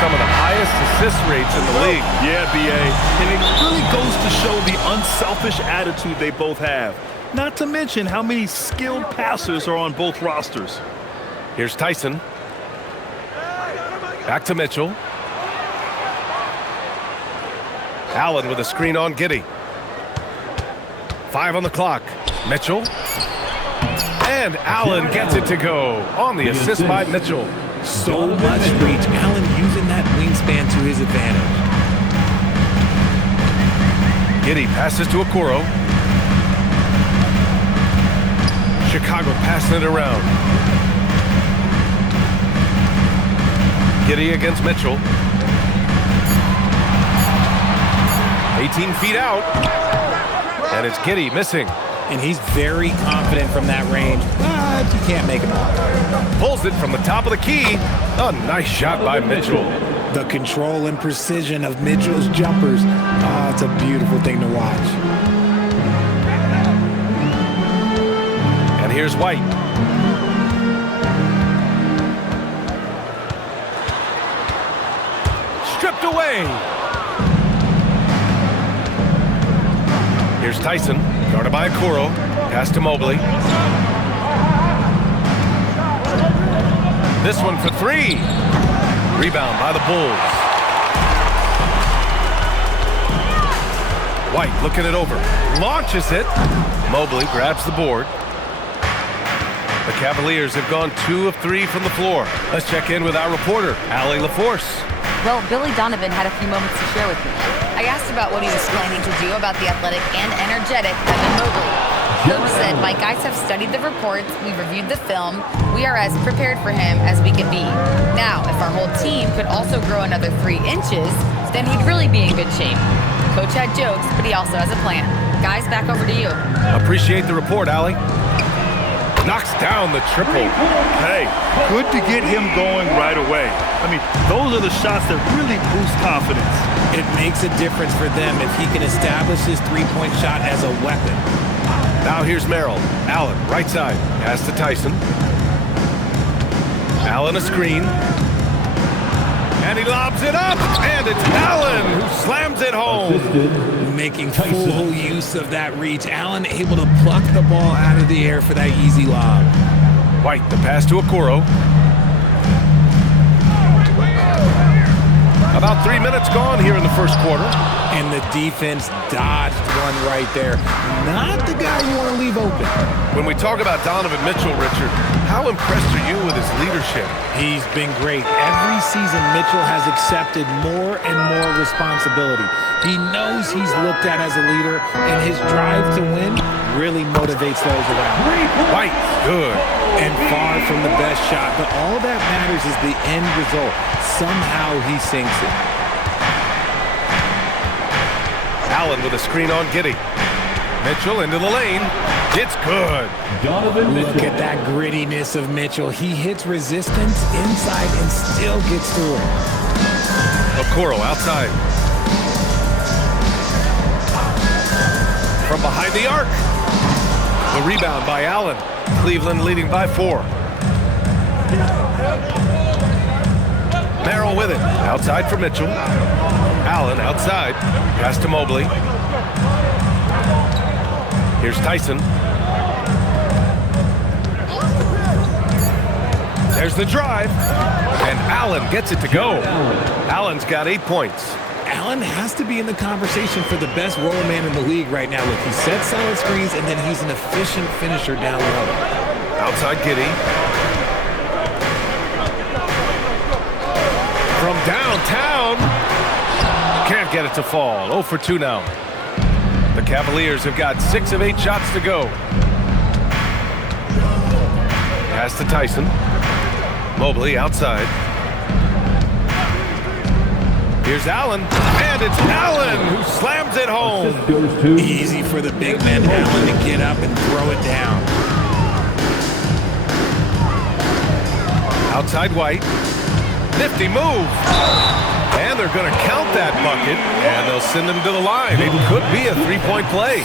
some of the highest assist rates in the league. Yeah, B.A. And it really goes to show the unselfish attitude they both have. Not to mention how many skilled passers are on both rosters. Here's Tyson. Back to Mitchell. Allen with a screen on Giddey. 5 on the clock. Mitchell. And Allen gets it to go on the assist by Mitchell. So much reach. Allen using that wingspan to his advantage. Giddey passes to Okoro. Chicago passing it around. Giddey against Mitchell. 18 feet out. And it's Giddey missing. And he's very confident from that range, but you can't make him out. Pulls it from the top of the key. A nice shot by Mitchell. The control and precision of Mitchell's jumpers. Oh, it's a beautiful thing to watch. And here's White. Stripped away. Here's Tyson, guarded by Okoro. Pass to Mobley. This one for 3. Rebound by the Bulls. White looking it over. Launches it. Mobley grabs the board. The Cavaliers have gone 2 of 3 from the floor. Let's check in with our reporter, Allie LaForce. Well, Billy Donovan had a few moments to share with me. I asked about what he was planning to do about the athletic and energetic Evan Mobley. Coach said, my guys have studied the reports, we've reviewed the film, we are as prepared for him as we can be. Now, if our whole team could also grow another 3 inches, then he'd really be in good shape. Coach had jokes, but he also has a plan. Guys, back over to you. Appreciate the report, Allie. Knocks down the triple. Hey, good to get him going right away. I mean, those are the shots that really boost confidence. It makes a difference for them if he can establish his three-point shot as a weapon. Now here's Merrill. Allen, right side. Pass to Tyson. Allen a screen. And he lobs it up. And it's Allen who slams it home. Making full use of that reach. Allen able to pluck the ball out of the air for that easy lob. White, the pass to Okoro. About 3 minutes gone here in the first quarter. And the defense dodged one right there. Not the guy you want to leave open. When we talk about Donovan Mitchell, Richard, how impressed are you with his leadership? He's been great. Every season, Mitchell has accepted more and more responsibility. He knows he's looked at as a leader, and his drive to win really motivates those around him. White, good. And far from the best shot, but all that matters is the end result. Somehow he sinks it. Allen with a screen on Giddey. Mitchell into the lane. It's good. Look at that grittiness of Mitchell. He hits resistance inside and still gets through it. Okoro outside. From behind the arc. The rebound by Allen. Cleveland leading by 4. Merrill with it. Outside for Mitchell. Allen outside. Pass to Mobley. Here's Tyson. There's the drive. And Allen gets it to go. Allen's got 8 points. Allen has to be in the conversation for the best roller man in the league right now. Look, he sets solid screens, and then he's an efficient finisher down low. Outside Giddey. From downtown. Can't get it to fall. 0 for 2 now. The Cavaliers have got 6 of 8 shots to go. Pass to Tyson. Mobley outside. Here's Allen, and it's Allen who slams it home. Easy for the big man Allen to get up and throw it down. Outside White. Nifty move. And they're going to count that bucket, and they'll send him to the line. It could be a 3-point play.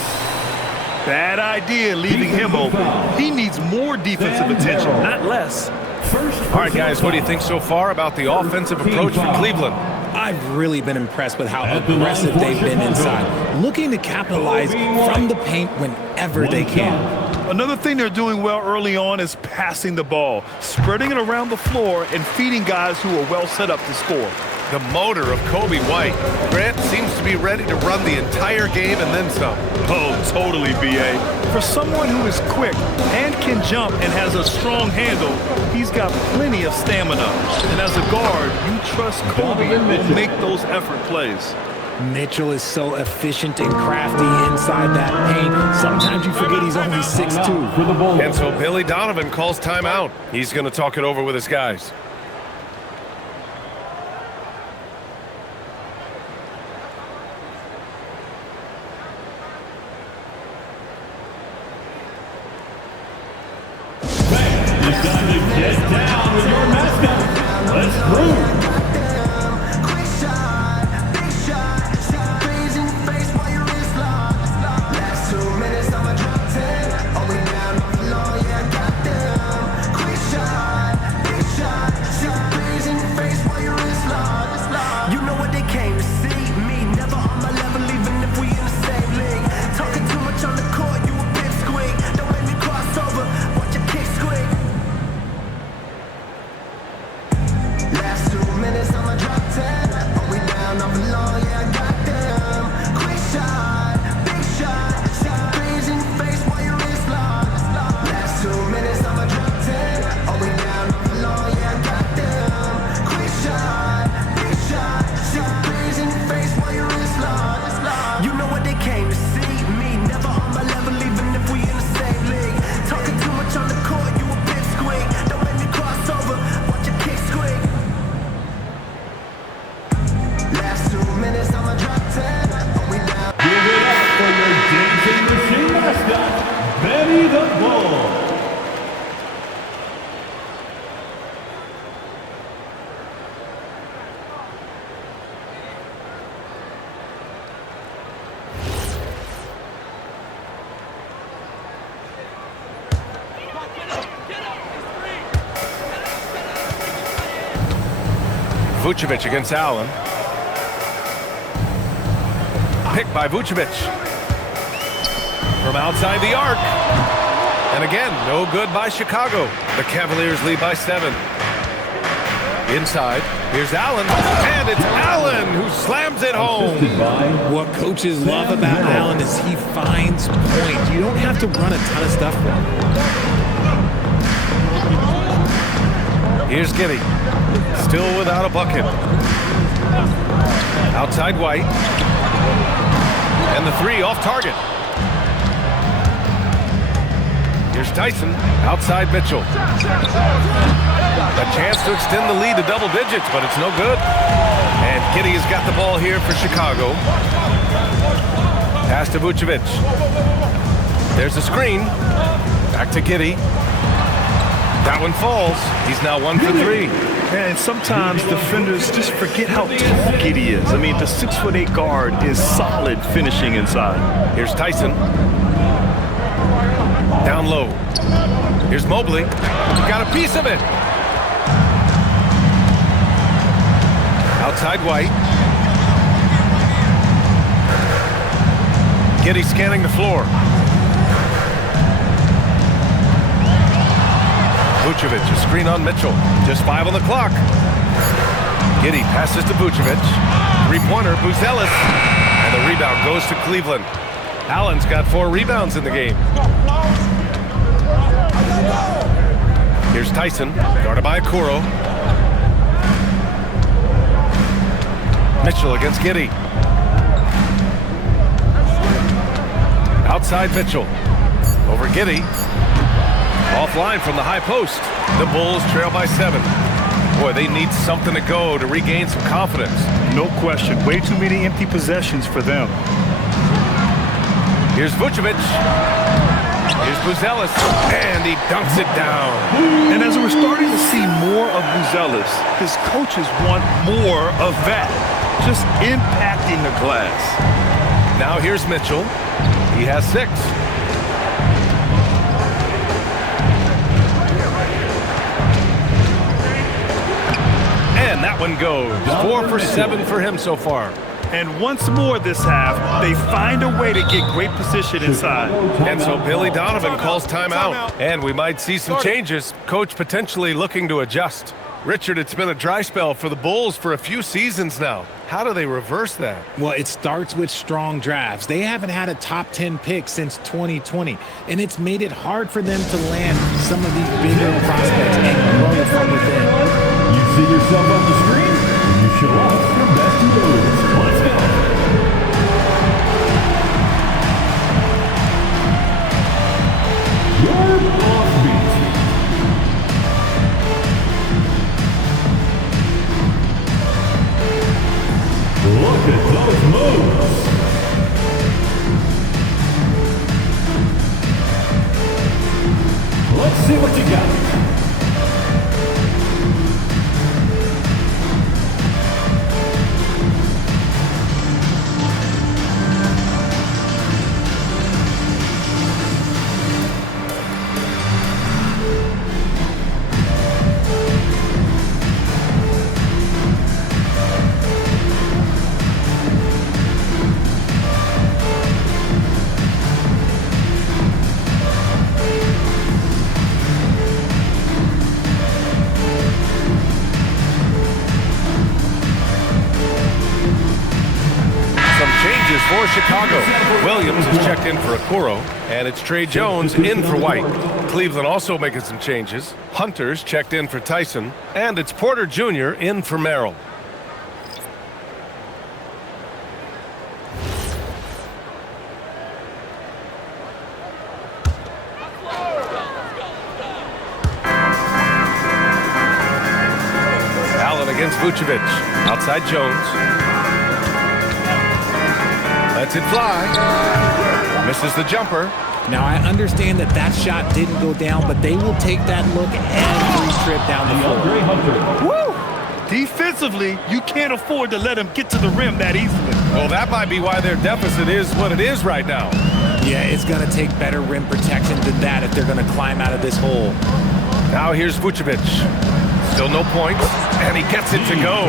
Bad idea leaving him open. He needs more defensive attention, not less. All right, guys, what do you think so far about the offensive approach for Cleveland? I've really been impressed with how aggressive they've been inside, looking to capitalize from the paint whenever they can. Another thing they're doing well early on is passing the ball, spreading it around the floor and feeding guys who are well set up to score. The motor of Kobe White. Grant seems to be ready to run the entire game and then some. Oh, totally, B.A. For someone who is quick and can jump and has a strong handle, he's got plenty of stamina. And as a guard, you trust Kobe will make those effort plays. Mitchell is so efficient and crafty inside that paint. Sometimes you forget he's only 6'2". And so Billy Donovan calls timeout. He's going to talk it over with his guys. It's time to get down with your mascot. Let's move. Vucevic against Allen. Picked by Vucevic. From outside the arc. And again, no good by Chicago. The Cavaliers lead by 7. Inside, here's Allen. And it's Allen who slams it home. What coaches love about Allen is he finds points. You don't have to run a ton of stuff for him. Here's Giddey. Still without a bucket. Outside White. And the 3 off target. Here's Tyson. Outside Mitchell. A chance to extend the lead to double digits, but it's no good. And Giddey has got the ball here for Chicago. Pass to Vucevic. There's a screen. Back to Giddey. That one falls. He's now 1 for 3. And sometimes defenders just forget how tall Giddey is. I mean, the 6'8" guard is solid finishing inside. Here's Tyson. Down low. Here's Mobley. Got a piece of it. Outside White. Giddey scanning the floor. Vucevic, a screen on Mitchell. Just 5 on the clock. Giddey passes to Vucevic. 3-pointer, Buzelis. And the rebound goes to Cleveland. Allen's got 4 rebounds in the game. Here's Tyson, guarded by Okoro. Mitchell against Giddey. Outside Mitchell. Over Giddey. Offline from the high post. The Bulls trail by 7. Boy, they need something to go to regain some confidence. No question. Way too many empty possessions for them. Here's Vucevic. Here's Buzelis. And he dunks it down. And as we're starting to see more of Buzelis, his coaches want more of that. Just impacting the glass. Now here's Mitchell. He has 6. And that one goes. 4 for 7 for him so far. And once more this half, they find a way to get great position inside. And so Billy Donovan calls timeout. And we might see some changes. Coach potentially looking to adjust. Richard, it's been a dry spell for the Bulls for a few seasons now. How do they reverse that? Well, it starts with strong drafts. They haven't had a top 10 pick since 2020, and it's made it hard for them to land some of these bigger prospects and grow from within. You see yourself on the screen, and you show us your best moves. Let's go. Your offbeat. Look at those moves. Let's see what you got. For Chicago, Williams is checked in for Okoro, and it's Trey Jones in for White. Cleveland also making some changes. Hunter's checked in for Tyson, and it's Porter Jr. in for Merrill. Allen against Vucevic. Outside Jones. Lets it fly. Misses the jumper. Now, I understand that that shot didn't go down, but they will take that look every trip down the floor. Woo! Defensively, you can't afford to let him get to the rim that easily. Well, that might be why their deficit is what it is right now. Yeah, it's going to take better rim protection than that if they're going to climb out of this hole. Now here's Vucevic. Still no points, and he gets it to go.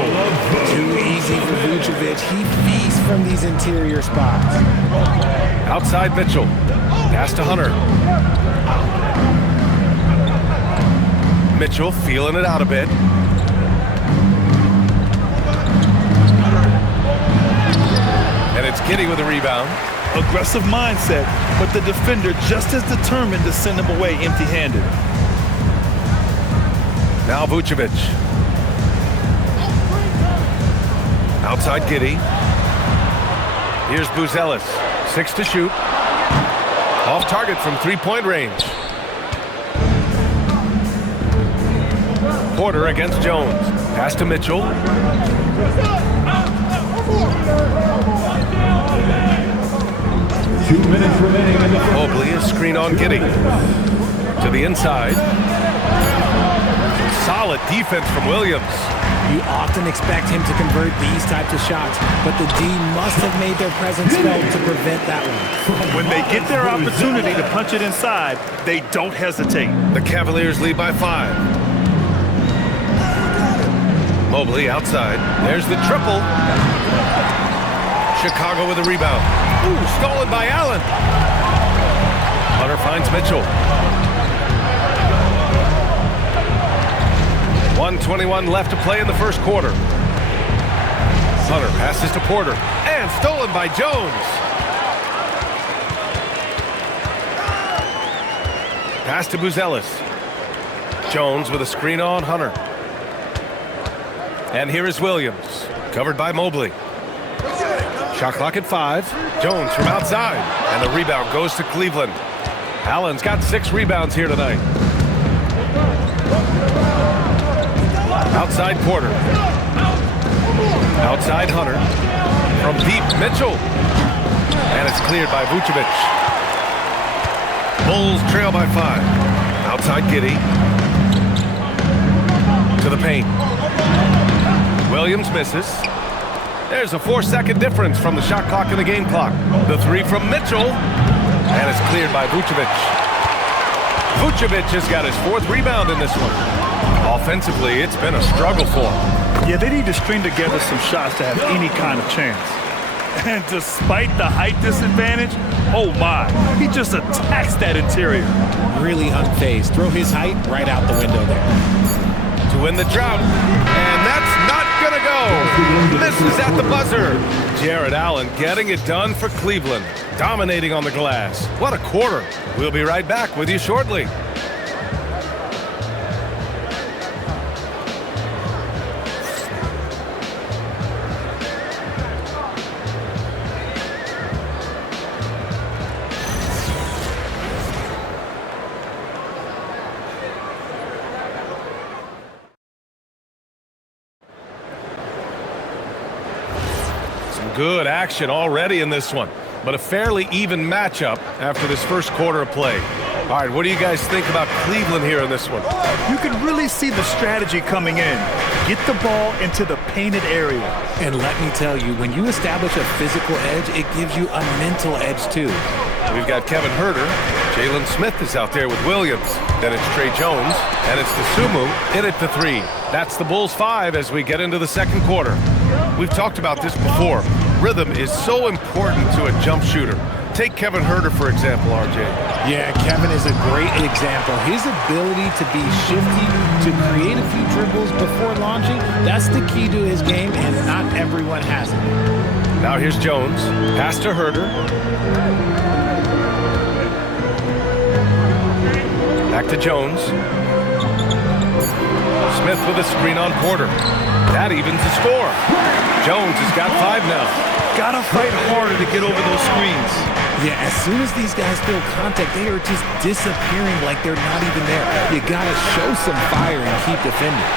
Too easy for Vucevic. He feasts from these interior spots. Outside Mitchell. Pass to Hunter. Mitchell feeling it out a bit. And it's Giddey with a rebound. Aggressive mindset, but the defender just as determined to send him away empty-handed. Now Vucevic. Outside Giddey. Here's Buzelis. 6 to shoot. Off target from three-point range. Porter against Jones. Pass to Mitchell. 2 minutes remaining in the first. Mobley is screen on Giddey. To the inside. Solid defense from Williams. You often expect him to convert these types of shots, but the D must have made their presence felt to prevent that one. When they get their opportunity to punch it inside, they don't hesitate. The Cavaliers lead by 5. Mobley outside. There's the triple. Chicago with a rebound. Ooh, stolen by Allen. Hunter finds Mitchell. 1:21 left to play in the first quarter. Hunter passes to Porter. And stolen by Jones. Pass to Buzelis. Jones with a screen on Hunter. And here is Williams. Covered by Mobley. Shot clock at 5. Jones from outside. And the rebound goes to Cleveland. Allen's got 6 rebounds here tonight. Outside Porter. Outside Hunter. From deep, Mitchell. And it's cleared by Vucevic. Bulls trail by 5. Outside Giddey. To the paint. Williams misses. There's a 4-second difference from the shot clock and the game clock. The 3 from Mitchell. And it's cleared by Vucevic. Vucevic has got his 4th rebound in this one. Offensively, it's been a struggle for him. Yeah, they need to string together some shots to have any kind of chance. And despite the height disadvantage, oh my, he just attacks that interior. Really unfazed. Throw his height right out the window there. To win the drought, and that's not gonna go. Misses at the buzzer. Jared Allen getting it done for Cleveland, dominating on the glass. What a quarter. We'll be right back with you shortly. Good action already in this one, but a fairly even matchup after this first quarter of play. All right, what do you guys think about Cleveland here in this one? You can really see the strategy coming in. Get the ball into the painted area. And let me tell you, when you establish a physical edge, it gives you a mental edge too. We've got Kevin Herter. Jalen Smith is out there with Williams. Then it's Trey Jones, and it's DeSumo in it for three. That's the Bulls 5 as we get into the second quarter. We've talked about this before. Rhythm is so important to a jump shooter. Take Kevin Herter, for example, RJ. Yeah, Kevin is a great example. His ability to be shifty, to create a few dribbles before launching, that's the key to his game, and not everyone has it. Now here's Jones. Pass to Herter. Back to Jones. Smith with a screen on Porter. That evens the score. Jones has got 5 now. Gotta fight harder to get over those screens. Yeah, as soon as these guys feel contact, they are just disappearing like they're not even there. You gotta show some fire and keep defending.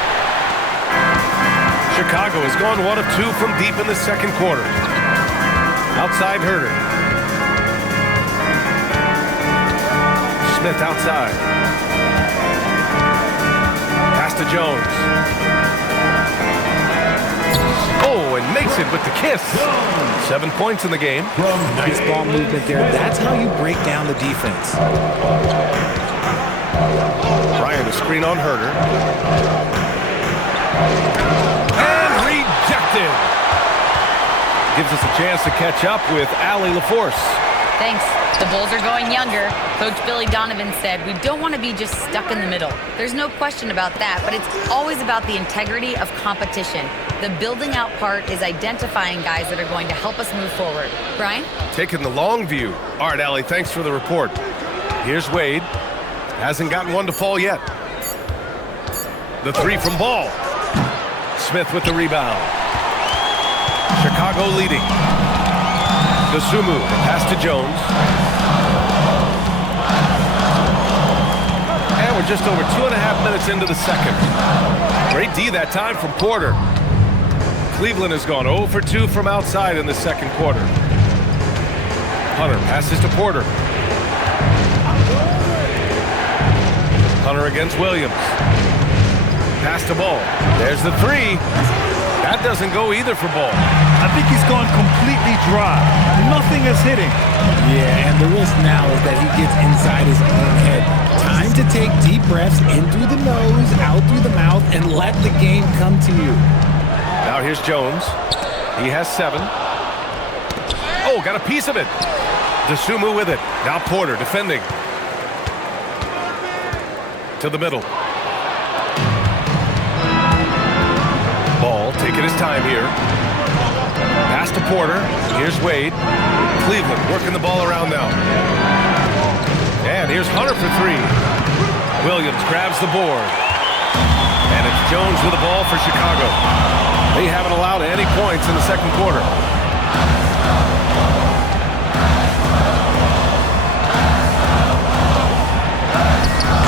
Chicago has gone 1 of 2 from deep in the second quarter. Outside Herter. Smith outside. Pass to Jones. Oh, and makes it with the kiss. 7 points in the game. Nice ball movement there. That's how you break down the defense. Bryant a screen on Herter. And rejected. Gives us a chance to catch up with Allie LaForce. Thanks. The Bulls are going younger. Coach Billy Donovan said, we don't want to be just stuck in the middle. There's no question about that, but it's always about the integrity of competition. The building out part is identifying guys that are going to help us move forward. Brian? Taking the long view. All right, Allie, thanks for the report. Here's Wade. Hasn't gotten one to fall yet. The three from Ball. Smith with the rebound. Chicago leading. DeSumo, pass to Jones. And we're just over 2.5 minutes into the second. Great D that time from Porter. Cleveland has gone 0 for 2 from outside in the second quarter. Hunter passes to Porter. Hunter against Williams. Pass to Ball. There's the three. That doesn't go either for Ball. I think he's gone completely dry. Nothing is hitting. Yeah, and the risk now is that he gets inside his own head. Time to take deep breaths in through the nose, out through the mouth, and let the game come to you. Now here's Jones. He has 7. Oh, got a piece of it. DeSumo with it. Now Porter defending. To the middle. Ball taking his time here. Pass to Porter. Here's Wade. Cleveland working the ball around now. And here's Hunter for 3. Williams grabs the board. And it's Jones with the ball for Chicago. They haven't allowed any points in the second quarter.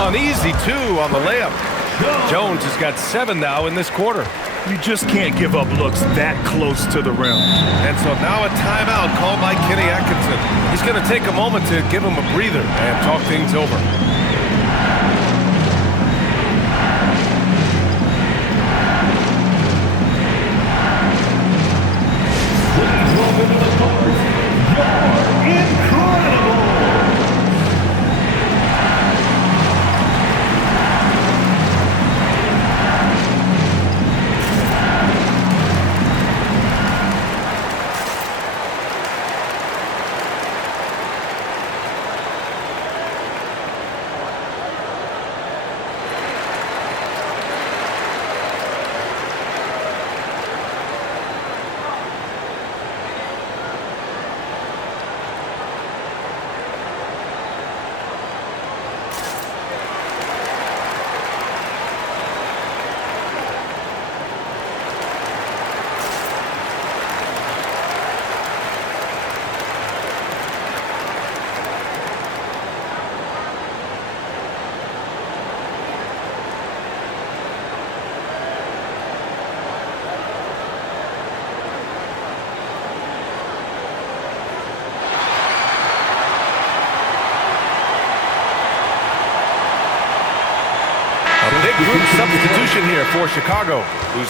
Uneasy 2 on the layup. Jones has got 7 now in this quarter. You just can't give up looks that close to the rim. And so now a timeout called by Kenny Atkinson. He's going to take a moment to give him a breather and talk things over. Welcome to the court, you're incredible! Substitution here for Chicago.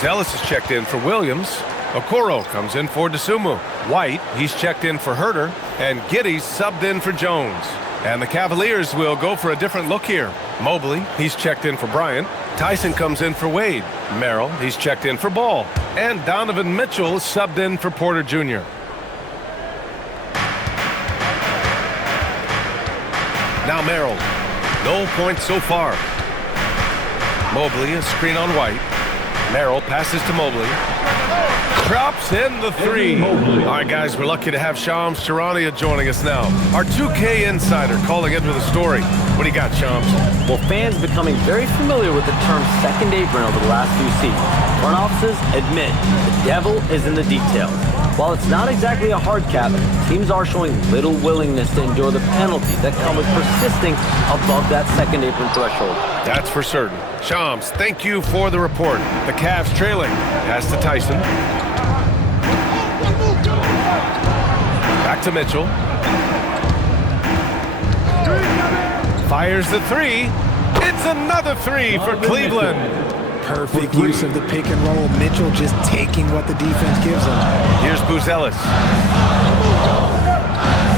Ellis is checked in for Williams. Okoro comes in for DeSumo. White, he's checked in for Herter. And Giddey's subbed in for Jones. And the Cavaliers will go for a different look here. Mobley, he's checked in for Bryant. Tyson comes in for Wade. Merrill, he's checked in for Ball. And Donovan Mitchell is subbed in for Porter Jr. Now Merrill. No points so far. Mobley, a screen on White. Merrill passes to Mobley. Drops in the three. All right, guys, we're lucky to have Shams Charania joining us now. Our 2K insider calling into the story. What do you got, Shams? Well, fans becoming very familiar with the term second apron over the last few seasons. Front offices admit the devil is in the details. While it's not exactly a hard cap, teams are showing little willingness to endure the penalties that come with persisting above that second apron threshold. That's for certain. Shams, thank you for the report. The Cavs trailing. Pass to Tyson. Back to Mitchell. Fires the three. It's another three for Cleveland. Perfect use of the pick and roll. Mitchell just taking what the defense gives him. Here's Ellis.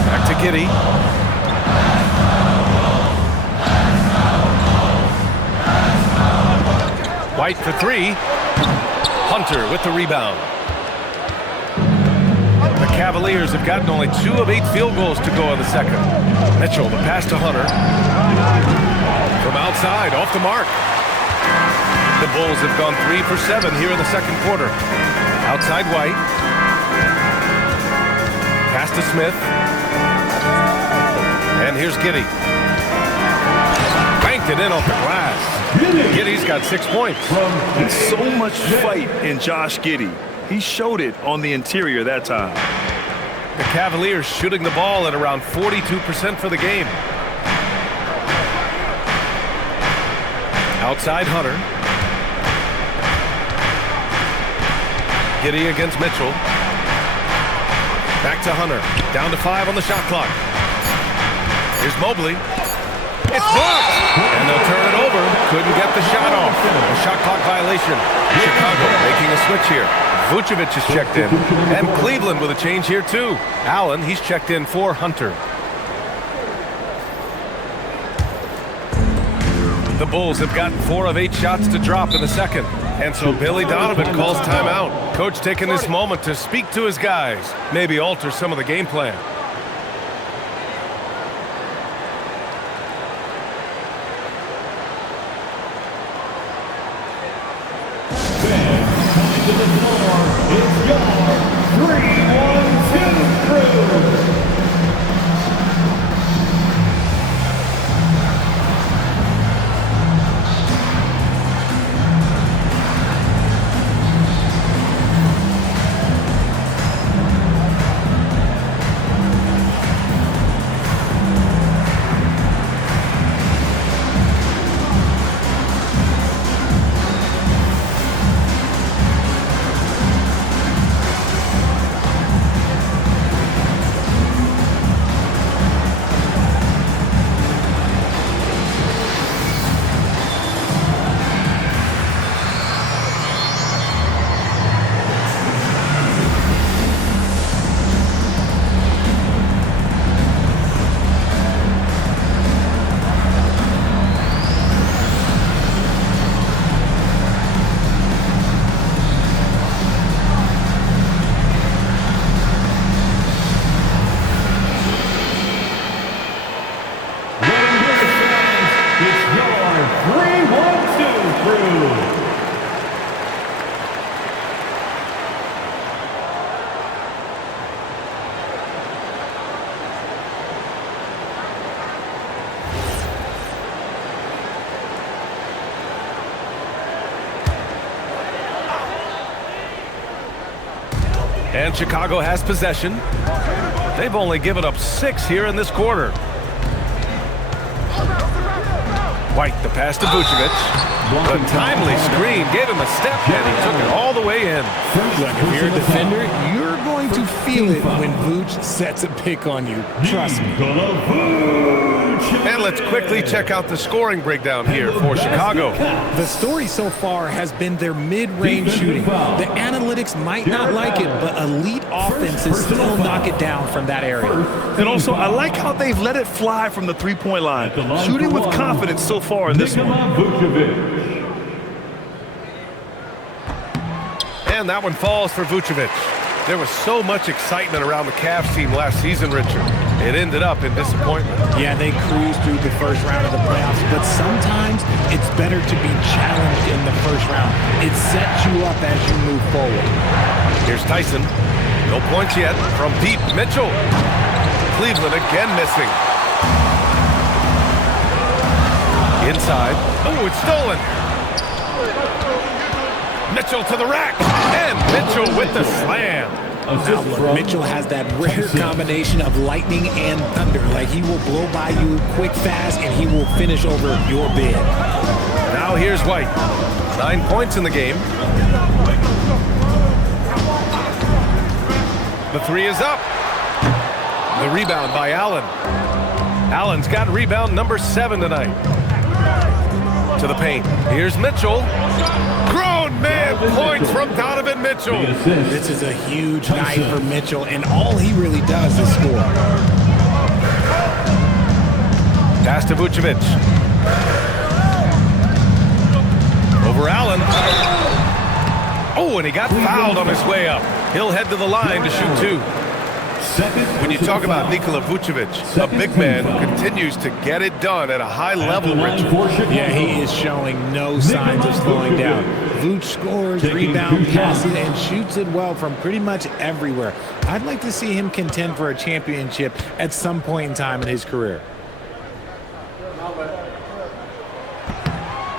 Back to Giddey. White for three. Hunter with the rebound. The Cavaliers have gotten only 2 of 8 field goals to go in the second. Mitchell, the pass to Hunter. From outside, off the mark. The Bulls have gone 3 for 7 here in the second quarter. Outside White. Pass to Smith. And here's Giddey. Banked it in off the glass. Giddey's got 6 points. So much fight in Josh Giddey. He showed it on the interior that time. The Cavaliers shooting the ball at around 42% for the game. Outside Hunter. Giddey against Mitchell. Back to Hunter. Down to 5 on the shot clock. Here's Mobley. It's blocked. And they'll turn it over. Couldn't get the shot off. A shot clock violation. Chicago making a switch here. Vucevic is checked in. And Cleveland with a change here too. Allen, he's checked in for Hunter. The Bulls have gotten 4 of 8 shots to drop in the second. And so Billy Donovan calls timeout. Coach taking this moment to speak to his guys. Maybe alter some of the game plan. To the floor, it's your 3-1-2 crew. And Chicago has possession. They've only given up 6 here in this quarter. White, the pass to Vucevic. The timely screen gave him a step, and he took it all the way in. Look, if you're a defender, you're going going to feel it when Vooch sets a pick on you. Trust me. And let's quickly check out the scoring breakdown here for Chicago. The story so far has been their mid-range shooting. The analytics might not like it, but elite offenses still knock it down from that area. And also, I like how they've let it fly from the three-point line. Shooting with confidence so far in this one. And that one falls for Vucevic. There was so much excitement around the Cavs team last season, Richard. It ended up in disappointment. Yeah, they cruised through the first round of the playoffs, but sometimes it's better to be challenged in the first round. It sets you up as you move forward. Here's Tyson. No points yet from deep. Mitchell. Cleveland again missing. Inside. Oh, it's stolen. Mitchell to the rack. And Mitchell with the slam. Now, look, Mitchell has that rare combination of lightning and thunder. Like, he will blow by you quick, fast, and he will finish over your bid. Now here's White. 9 points in the game. The three is up. The rebound by Allen. Allen's got rebound number 7 tonight. To the paint. Here's Mitchell. Grown man points from Donovan Mitchell. This is a huge night for Mitchell, and all he really does is score. Pass to Vucevic. Over Allen. Oh, and he got fouled on his way up. He'll head to the line to shoot 2. When you talk about Nikola Vucevic, a big man who continues to get it done at a high level, Richard. Yeah, he is showing no signs of slowing down. Vooch scores, rebounds, passes, and shoots it well from pretty much everywhere. I'd like to see him contend for a championship at some point in time in his career.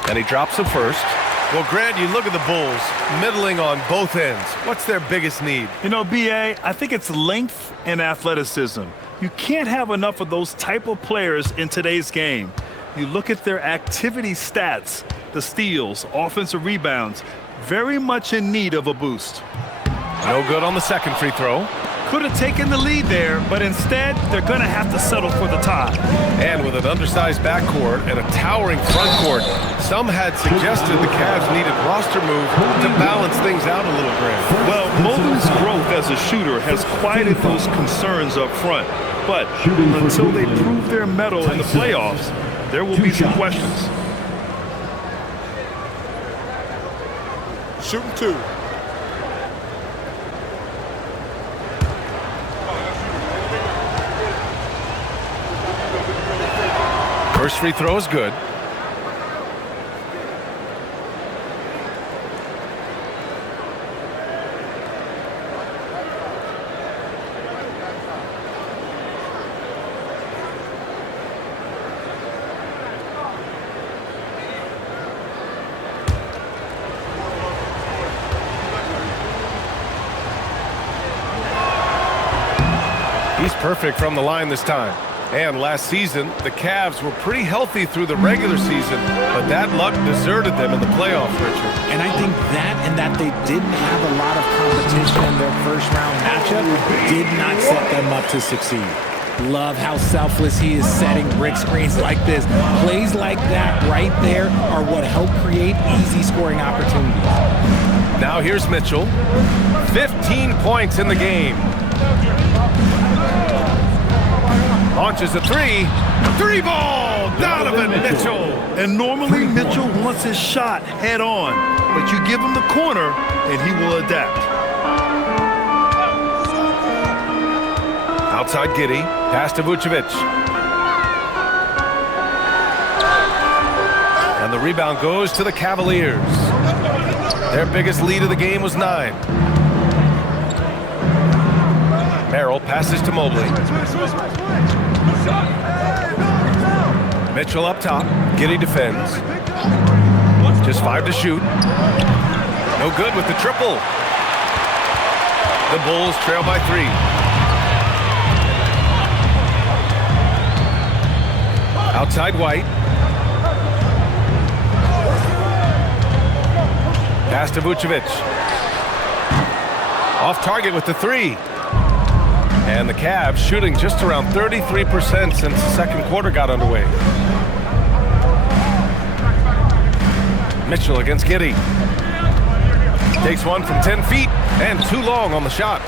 And he drops it first. Well, Grant, you look at the Bulls, middling on both ends. What's their biggest need? You know, B.A., I think it's length and athleticism. You can't have enough of those type of players in today's game. You look at their activity stats, the steals, offensive rebounds, very much in need of a boost. No good on the second free throw. Could have taken the lead there, but instead, they're going to have to settle for the tie. And with an undersized backcourt and a towering front court, some had suggested the Cavs needed roster move to balance things out a little, Grant. Well, Mobley's growth as a shooter has quieted those concerns up front. But until they prove their mettle in the playoffs, there will be some questions. Shooting 2. First free throw is good. He's perfect from the line this time. And last season, the Cavs were pretty healthy through the regular season, but that luck deserted them in the playoffs, Richard. And I think that and that they didn't have a lot of competition in their first round matchup did not set them up to succeed. Love how selfless he is setting brick screens like this. Plays like that right there are what help create easy scoring opportunities. Now here's Mitchell. 15 points in the game. Launches a three. Three ball! Donovan Mitchell! And normally Mitchell wants his shot head on, but you give him the corner and he will adapt. Outside Giddey. Pass to Vucevic. And the rebound goes to the Cavaliers. Their biggest lead of the game was 9. Merrill passes to Mobley. Mitchell up top. Giddey defends. Just 5 to shoot. No good with the triple. The Bulls trail by 3. Outside White. Pass to Vucevic. Off target with the 3. And the Cavs shooting just around 33% since the second quarter got underway. Mitchell against Giddey. Takes one from 10 feet and too long on the shot.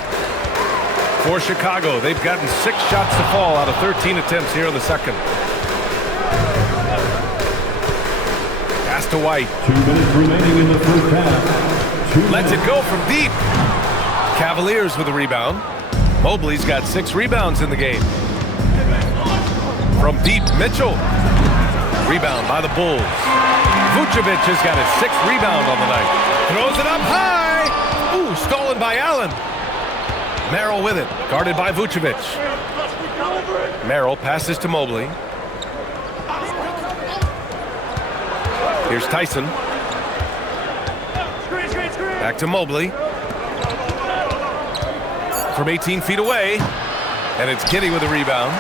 For Chicago, they've gotten 6 shots to fall out of 13 attempts here in the second. Pass to White. 2 minutes remaining in the first half. Lets it go from deep. Cavaliers with a rebound. Mobley's got 6 rebounds in the game. From deep, Mitchell. Rebound by the Bulls. Vucevic has got his 6th rebound on the night. Throws it up high. Ooh, stolen by Allen. Merrill with it, guarded by Vucevic. Merrill passes to Mobley. Here's Tyson. Back to Mobley. From 18 feet away. And it's Giddey with a rebound.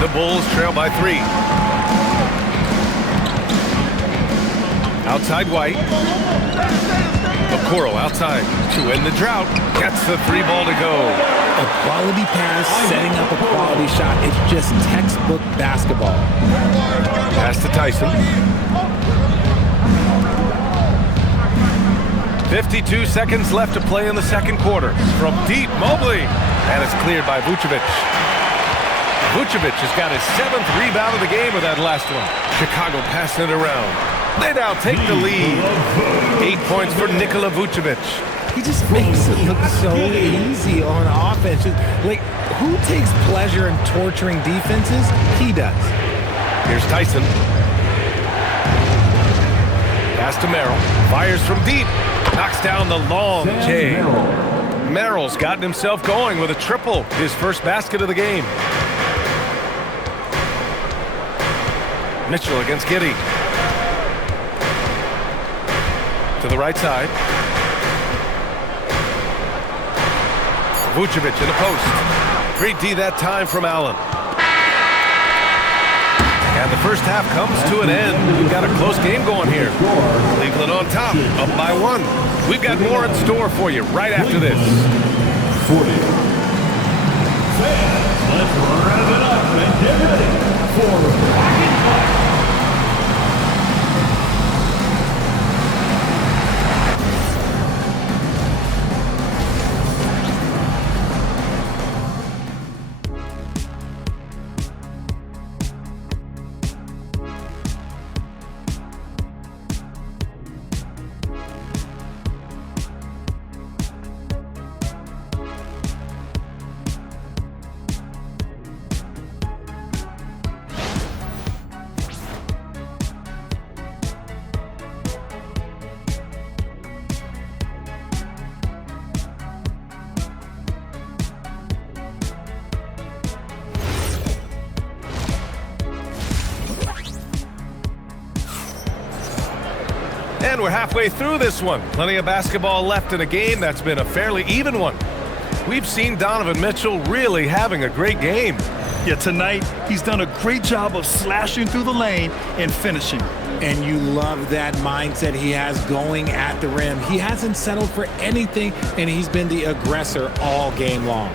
The Bulls trail by 3. Outside White. Okoro outside to end the drought. Gets the 3 ball to go. A quality pass, setting up a quality shot. It's just textbook basketball. Pass to Tyson. 52 seconds left to play in the second quarter. From deep, Mobley. And it's cleared by Vucevic. Vucevic has got his 7th rebound of the game with that last one. Chicago passing it around. They now take the lead. 8 points for Nikola Vucevic. He just makes it look so easy on offense. Like, who takes pleasure in torturing defenses? He does. Here's Tyson. Pass to Merrill. Fires from deep. Knocks down the long J. Merrill's gotten himself going with a triple. His first basket of the game. Mitchell against Giddey. To the right side. Vucevic in the post. Great D that time from Allen. And the first half comes to an end. We've got a close game going here. Cleveland on top, up by 1. We've got more in store for you right after this. 40. Fans, let's rev it up and get ready for Rock and Roll. And we're halfway through this one. Plenty of basketball left in a game that's been a fairly even one. We've seen Donovan Mitchell really having a great game. Yeah, tonight he's done a great job of slashing through the lane and finishing. And you love that mindset he has going at the rim. He hasn't settled for anything, and he's been the aggressor all game long.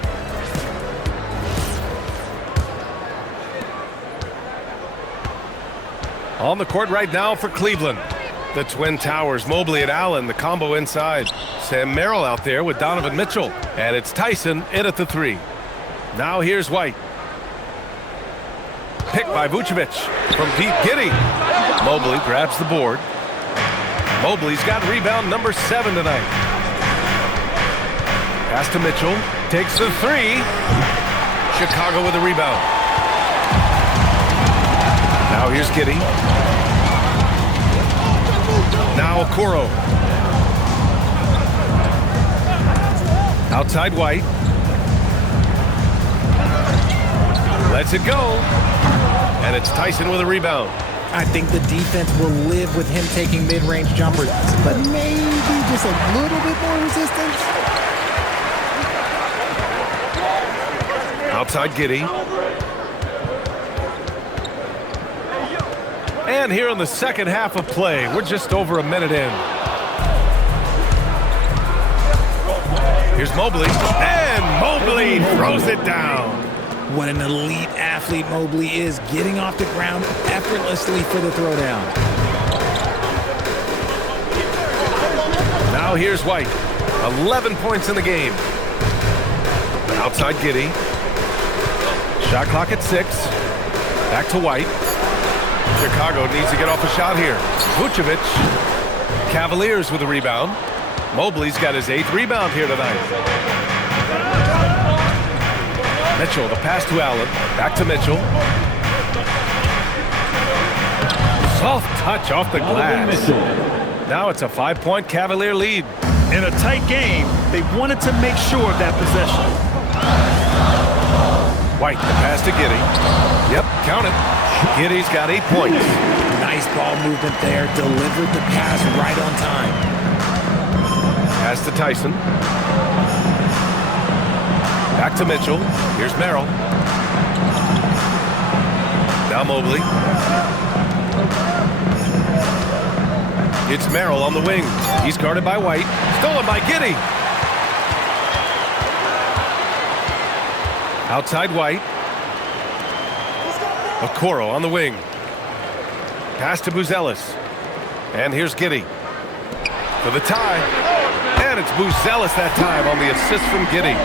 On the court right now for Cleveland. The Twin Towers, Mobley and Allen, the combo inside. Sam Merrill out there with Donovan Mitchell. And it's Tyson in at the 3. Now here's White. Picked by Vucevic from Pete Giddey. Mobley grabs the board. Mobley's got rebound number 7 tonight. Pass to Mitchell. Takes the 3. Chicago with a rebound. Now here's Giddey. Now Okoro. Outside White. Lets it go. And it's Tyson with a rebound. I think the defense will live with him taking mid-range jumpers, but maybe just a little bit more resistance. Outside Giddey. And here in the second half of play, we're just over a minute in. Here's Mobley, and Mobley throws it down. What an elite athlete Mobley is, getting off the ground effortlessly for the throwdown. Now here's White. 11 points in the game. Outside Giddey. Shot clock at 6. Back to White. Chicago needs to get off a shot here. Vucevic. Cavaliers with a rebound. Mobley's got his 8th rebound here tonight. Mitchell, the pass to Allen. Back to Mitchell. Soft touch off the glass. Now it's a 5-point Cavalier lead. In a tight game, they wanted to make sure of that possession. White, the pass to Giddey. Yep, count it. Giddey's got 8 points. Nice ball movement there. Delivered the pass right on time. Pass to Tyson. Back to Mitchell. Here's Merrill. Now Mobley. It's Merrill on the wing. He's guarded by White. Stolen by Giddey. Outside White. Okoro on the wing. Pass to Buzelis. And here's Giddey. For the tie. And it's Buzelis that time on the assist from Giddey.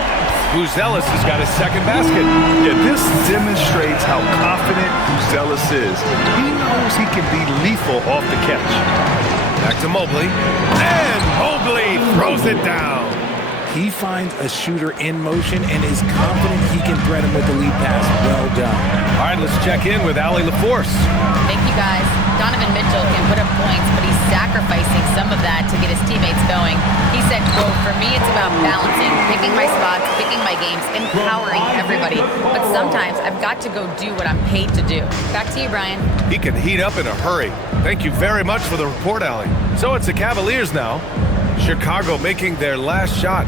Buzelis has got his 2nd basket. Yeah, this demonstrates how confident Buzelis is. He knows he can be lethal off the catch. Back to Mobley. And Mobley throws it down. He finds a shooter in motion and is confident he can thread him with the lead pass. Well done. All right, let's check in with Allie LaForce. Thank you, guys. Donovan Mitchell can put up points, but he's sacrificing some of that to get his teammates going. He said, quote, "For me, it's about balancing, picking my spots, picking my games, empowering everybody. But sometimes I've got to go do what I'm paid to do." Back to you, Brian. He can heat up in a hurry. Thank you very much for the report, Allie. So it's the Cavaliers now. Chicago making their last shot.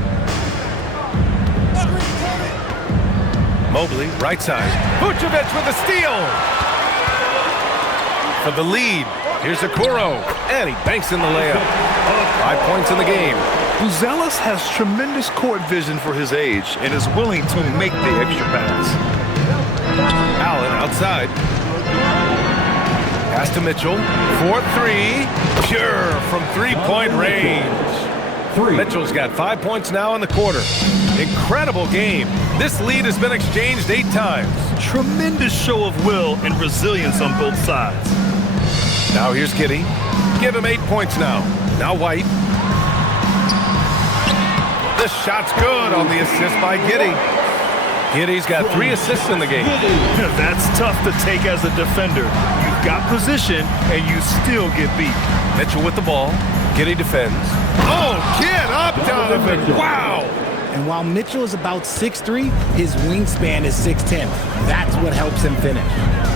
Mobley, right side. Vucevic with a steal. For the lead, here's Okoro. And he banks in the layup. 5 points in the game. Buzelis has tremendous court vision for his age and is willing to make the extra pass. Allen outside. Pass to Mitchell. 4-3. Pure from 3-point range. Mitchell's got 5 points now in the quarter. Incredible game. This lead has been exchanged 8 times. Tremendous show of will and resilience on both sides. Now here's Giddey. Give him 8 points now. Now White. The shot's good on the assist by Giddey. Giddey's got 3 assists in the game. That's tough to take as a defender. You've got position and you still get beat. Mitchell with the ball. Giddey defends. Oh, get up, Donovan. Wow. And while Mitchell is about 6'3", his wingspan is 6'10". That's what helps him finish.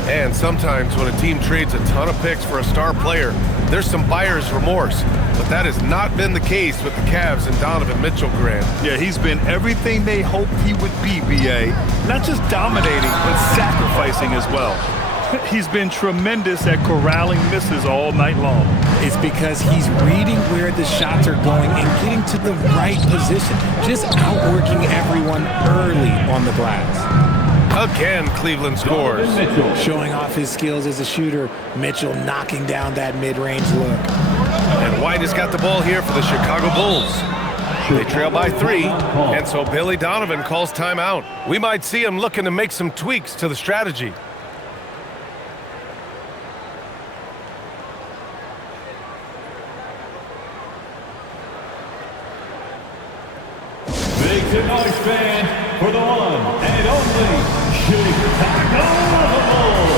And sometimes when a team trades a ton of picks for a star player, there's some buyer's remorse. But that has not been the case with the Cavs and Donovan Mitchell, Grant. Yeah, he's been everything they hoped he would be, B.A. Not just dominating, but sacrificing as well. He's been tremendous at corralling misses all night long. It's because he's reading where the shots are going and getting to the right position, just outworking everyone early on the glass. Again, Cleveland scores. Showing off his skills as a shooter, Mitchell knocking down that mid-range look. And White has got the ball here for the Chicago Bulls. They trail by 3, and so Billy Donovan calls timeout. We might see him looking to make some tweaks to the strategy. Make some noise, fans, for the one and only Chicago Bulls.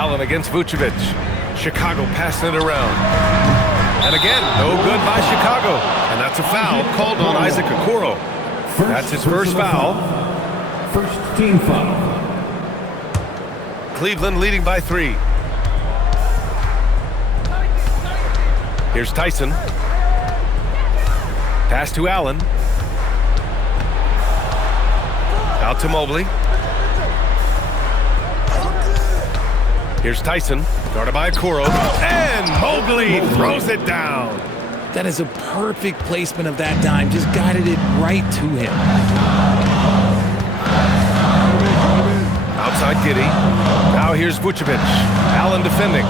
Allen against Vucevic. Chicago passing it around. And again, no good by Chicago. And that's a foul called on Isaac Okoro. That's his first foul. First team foul. Cleveland leading by 3. Here's Tyson. Pass to Allen. Out to Mobley. Here's Tyson, guarded by Okoro. And Mobley throws it down. That is a perfect placement of that dime. Just guided it right to him. Outside Giddey. Now here's Vucevic. Allen defending.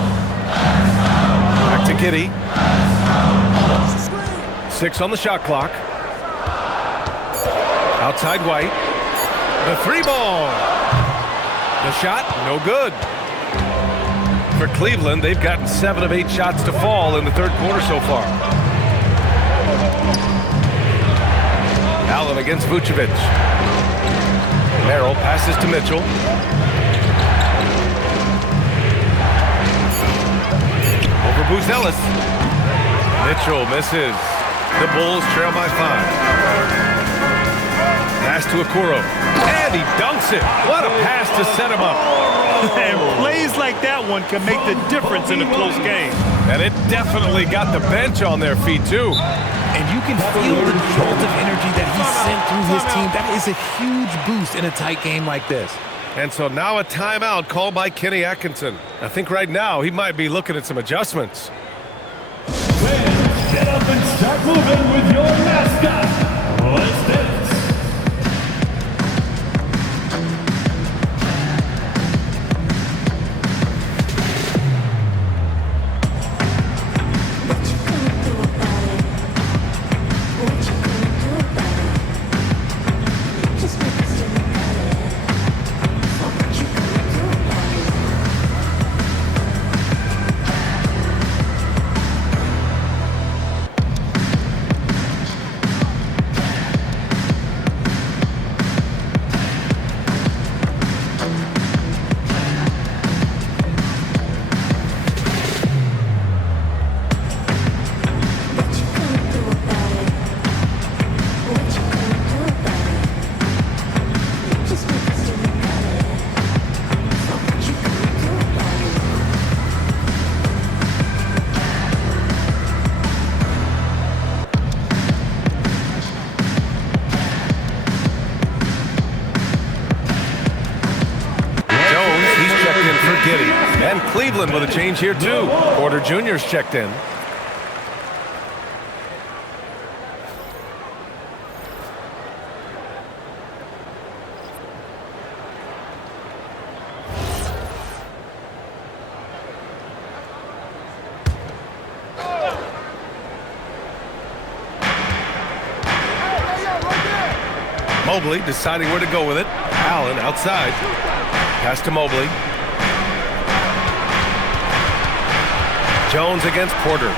Back to Giddey. 6 on the shot clock. Outside White. The 3-ball. The shot, no good. For Cleveland, they've gotten 7 of 8 shots to fall in the third quarter so far. Allen against Vucevic. Merrill passes to Mitchell. Over Booz Ellis. Mitchell misses. The Bulls trail by 5. Pass to Okoro. And he dunks it. What a pass to set him up. And plays like that one can make the difference in a close game. And it definitely got the bench on their feet, too. And you can feel the jolt of energy that he sent through his team. That is a huge boost in a tight game like this. And so now a timeout called by Kenny Atkinson. I think right now he might be looking at some adjustments. Fans, get up and start moving with your mascot. Let's dance. And Cleveland with a change here, too. Porter Jr.'s checked in. Mobley deciding where to go with it. Allen outside. Pass to Mobley. Jones against Porter.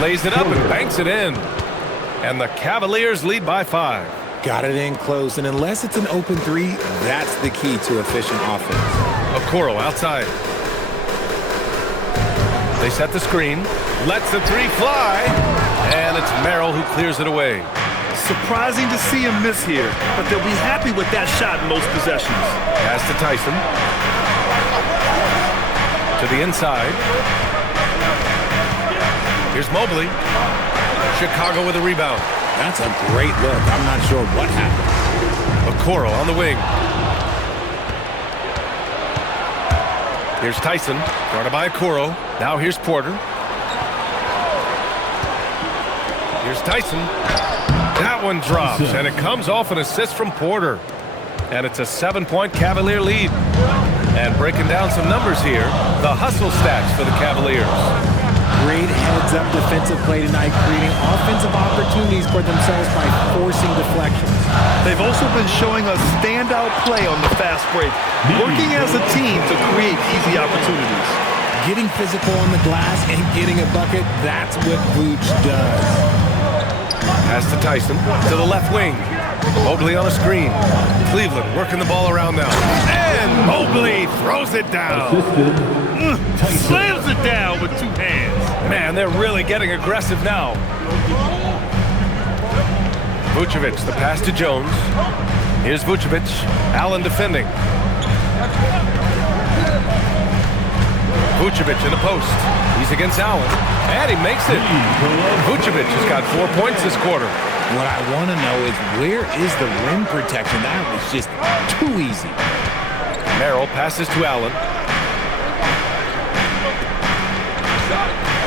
Lays it up and banks it in. And the Cavaliers lead by 5. Got it in close, and unless it's an open 3, that's the key to efficient offense. Okoro outside. They set the screen. Lets the 3 fly. And it's Merrill who clears it away. Surprising to see him miss here, but they'll be happy with that shot in most possessions. Pass to Tyson. To the inside. Here's Mobley. Chicago with a rebound. That's a great look. I'm not sure what happened. Okoro on the wing. Here's Tyson, guarded by Okoro. Now here's Porter. Here's Tyson. That one drops, and it comes off an assist from Porter. And it's a 7-point Cavalier lead. And breaking down some numbers here, the hustle stats for the Cavaliers. Great heads-up defensive play tonight, creating offensive opportunities for themselves by forcing deflections. They've also been showing a standout play on the fast break, working as a team to create easy opportunities. Getting physical on the glass and getting a bucket, that's what Vooch does. Pass to Tyson, to the left wing. Mobley on a screen. Cleveland working the ball around now. And Mobley Mobley throws it down. Slams it down with two hands. Man, they're really getting aggressive now. Vucevic, the pass to Jones. Here's Vucevic. Allen defending. Vucevic in the post. He's against Allen. And he makes it. Vucevic has got 4 points this quarter. What I want to know is, where is the rim protection? That was just too easy. Merrill passes to Allen.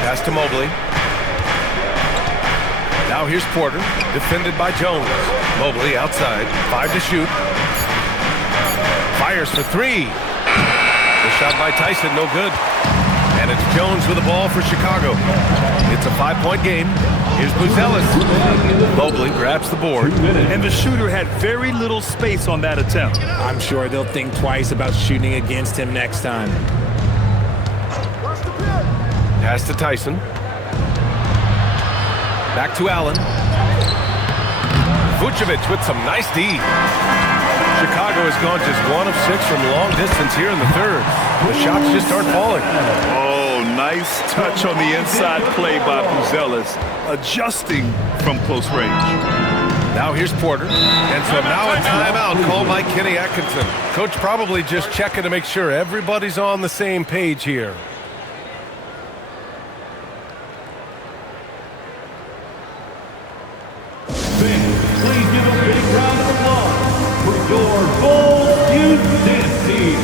Pass to Mobley. Now here's Porter, defended by Jones. Mobley outside, 5 to shoot. Fires for 3. The shot by Tyson, no good. And it's Jones with the ball for Chicago. It's a 5-point game. Here's Buzelis. Mobley grabs the board. And the shooter had very little space on that attempt. I'm sure they'll think twice about shooting against him next time. Pass to Tyson. Back to Allen. Vucevic with some nice D. Chicago has gone just 1 of 6 from long distance here in the third. The shots just aren't falling. Oh, nice touch on the inside play by Buzelis, adjusting from close range. Now here's Porter. And so now a timeout called by Kenny Atkinson. Coach probably just checking to make sure everybody's on the same page here. Please give a big round of applause for your Bulls Youth Dance Team.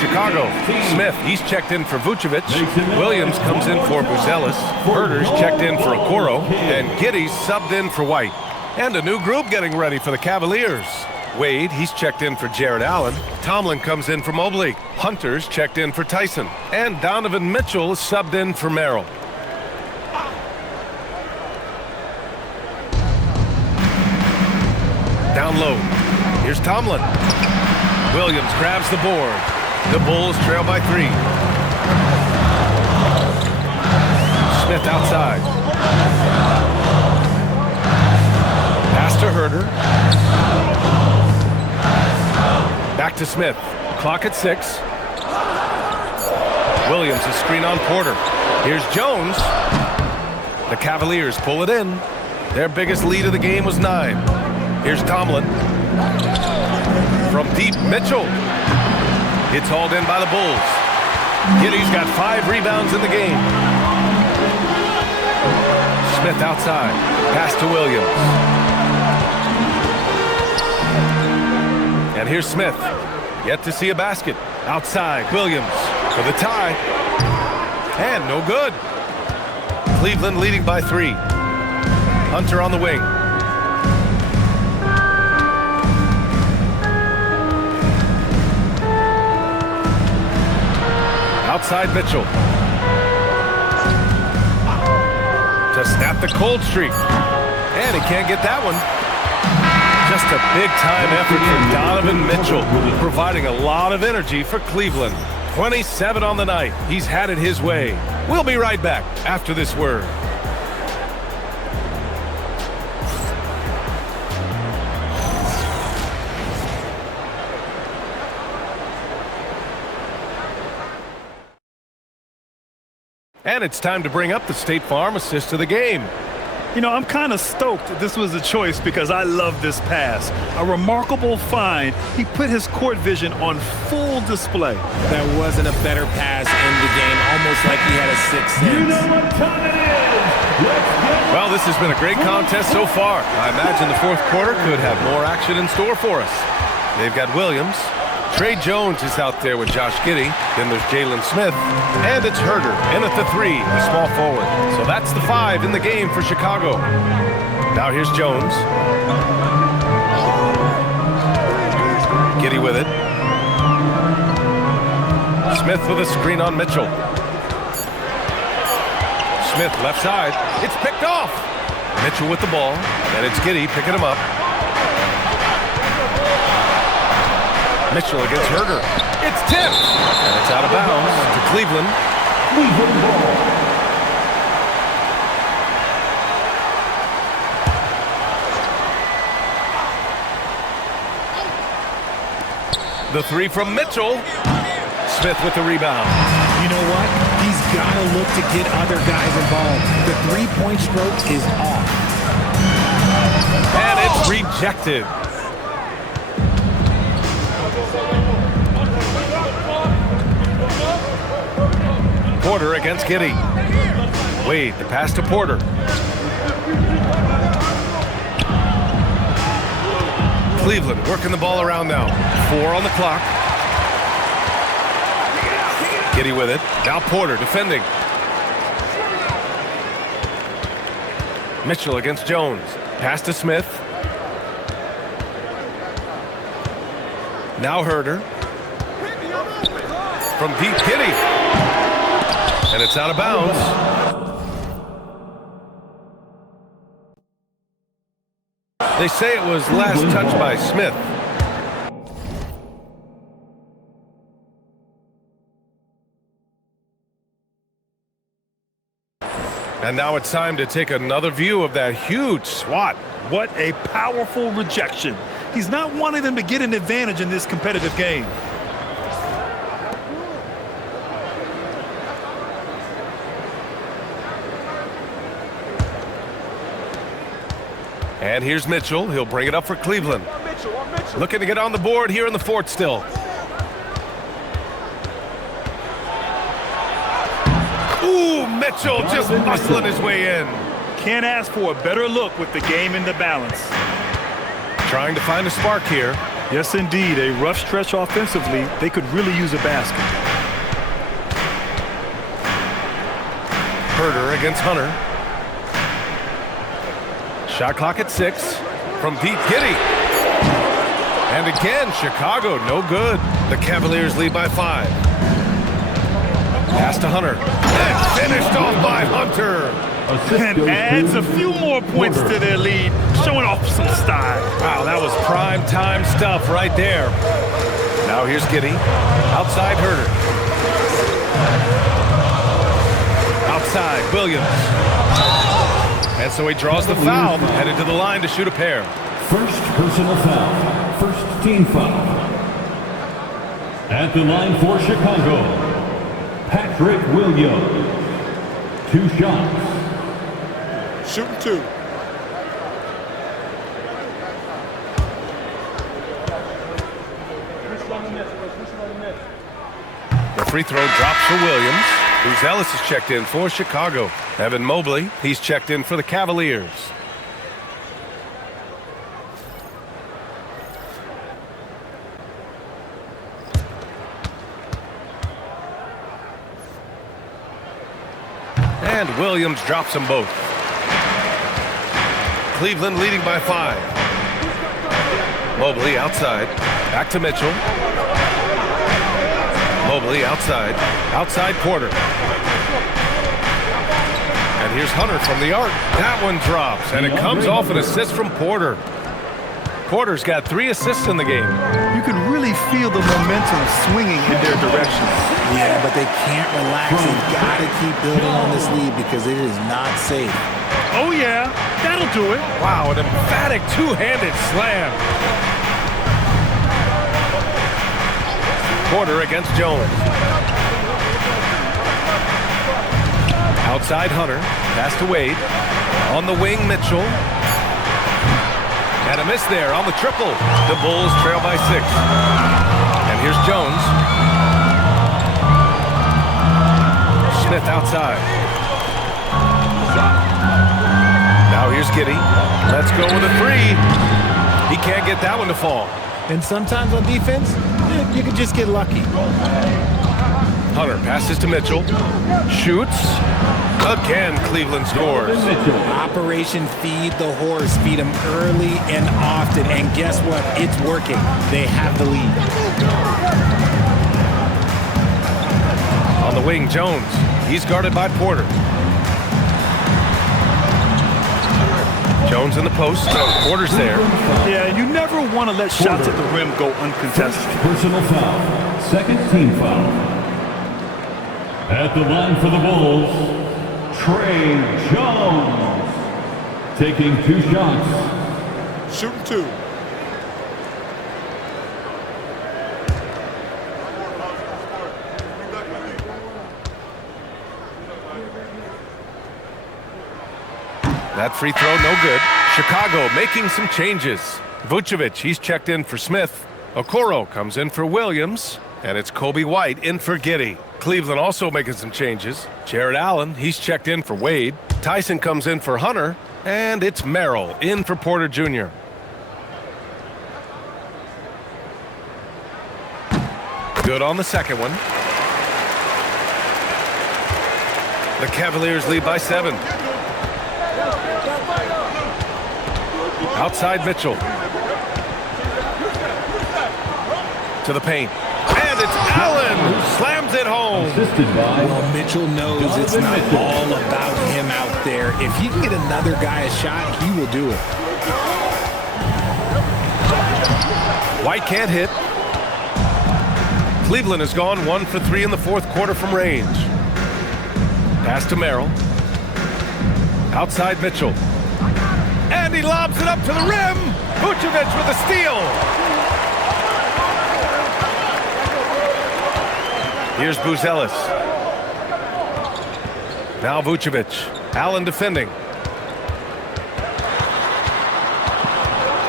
Chicago. Smith, he's checked in for Vucevic. Williams comes in for Buzelis. Herder's checked in for Okoro. And Giddey's subbed in for White. And a new group getting ready for the Cavaliers. Wade, he's checked in for Jared Allen. Tomlin comes in for Mobley. Hunter's checked in for Tyson. And Donovan Mitchell is subbed in for Merrill. Down low. Here's Tomlin. Williams grabs the board. The Bulls trail by 3. Smith outside. Pass to Herder. Back to Smith. Clock at 6. Williams is screen on Porter. Here's Jones. The Cavaliers pull it in. Their biggest lead of the game was 9. Here's Tomlin. From deep, Mitchell. It's hauled in by the Bulls. Giddey's got 5 rebounds in the game. Smith outside. Pass to Williams. And here's Smith. Yet to see a basket. Outside, Williams for the tie. And no good. Cleveland leading by 3. Hunter on the wing. Outside Mitchell. To snap the cold streak. And he can't get that one. Just a big-time effort from Donovan Mitchell, providing a lot of energy for Cleveland. 27 on the night. He's had it his way. We'll be right back after this word. And it's time to bring up the State Farm assist of the game. You know, I'm kind of stoked this was a choice because I love this pass. A remarkable find. He put his court vision on full display. That wasn't a better pass in the game, almost like he had a sixth sense. You know what time it is. Let's go. Well, this has been a great contest so far. I imagine the fourth quarter could have more action in store for us. They've got Williams. Trey Jones is out there with Josh Giddey. Then there's Jalen Smith. And it's Herder in at the 3, the small forward. So that's the 5 in the game for Chicago. Now here's Jones. Giddey with it. Smith with a screen on Mitchell. Smith left side. It's picked off. Mitchell with the ball. And it's Giddey picking him up. Mitchell against Herder. It's tipped. And it's out of bounds to Cleveland. Cleveland ball. The 3 from Mitchell. Smith with the rebound. You know what? He's got to look to get other guys involved. The three-point stroke is off. And it's rejected. Porter against Giddey. Wade, the pass to Porter. Cleveland working the ball around now. 4 on the clock. Giddey with it. Now Porter defending. Mitchell against Jones. Pass to Smith. Now Herder. From deep, Giddey. And it's out of bounds. They say it was last touched by Smith. And now it's time to take another view of that huge swat. What a powerful rejection. He's not wanting them to get an advantage in this competitive game. And here's Mitchell. He'll bring it up for Cleveland. Looking to get on the board here in the fourth still. Ooh, Mitchell just muscling his way in. Can't ask for a better look with the game in the balance. Trying to find a spark here. Yes, indeed. A rough stretch offensively. They could really use a basket. Herder against Hunter. Shot clock at 6. From deep, Giddey. And again, Chicago, no good. The Cavaliers lead by 5. Pass to Hunter. And finished off by Hunter. And adds a few more points to their lead, showing off some style. Wow, that was prime time stuff right there. Now here's Giddey. Outside Herder. Outside Williams. And so he draws the foul, headed to the line to shoot a pair. First personal foul. First team foul. At the line for Chicago, Patrick Williams. 2 shots. Shooting 2. The free throw drops for Williams. Bruce Ellis is checked in for Chicago. Evan Mobley, he's checked in for the Cavaliers. And Williams drops them both. Cleveland leading by 5. Mobley outside. Back to Mitchell. Mobley outside. Outside Porter. And here's Hunter from the arc. That one drops, and it comes off an assist from Porter. Porter's got 3 assists in the game. You can really feel the momentum swinging in their direction. Yeah, but they can't relax. They've got to keep building on this lead because it is not safe. Oh, yeah. That'll do it. Wow, an emphatic two-handed slam. Porter against Jones. Outside Hunter. Pass to Wade. On the wing, Mitchell. And a miss there on the triple. The Bulls trail by 6. And here's Jones. Smith outside. Now here's Giddey. Let's go with a 3. He can't get that one to fall. And sometimes on defense, you can just get lucky. Hunter passes to Mitchell. Shoots. Again, Cleveland scores. Operation Feed the Horse. Feed him early and often. And guess what? It's working. They have the lead. On the wing, Jones. He's guarded by Porter. Jones in the post. Porter's there. Yeah, you never want to let shots at the rim go uncontested. Personal foul. Second team foul. At the line for the Bulls, Trey Jones. Taking 2 shots. Shooting 2. That free throw, no good. Chicago making some changes. Vucevic, he's checked in for Smith. Okoro comes in for Williams. And it's Kobe White in for Giddey. Cleveland also making some changes. Jared Allen, he's checked in for Wade. Tyson comes in for Hunter. And it's Merrill in for Porter Jr. Good on the second one. The Cavaliers lead by 7. Outside Mitchell. To the paint. And it's Allen who slams it home. Assisted by Well, Mitchell knows it's not all about him out there. If he can get another guy a shot, he will do it. White can't hit. Cleveland has gone 1 for 3 in the 4th quarter from range. Pass to Merrill. Outside Mitchell. And he lobs it up to the rim. Vucevic with a steal. Here's Buzelis. Now Vucevic. Allen defending.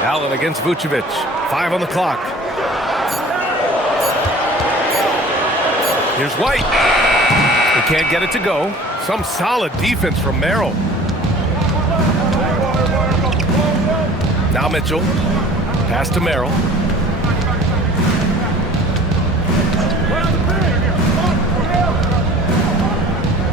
Allen against Vucevic. 5 on the clock. Here's White. He can't get it to go. Some solid defense from Merrill. Now Mitchell. Pass to Merrill.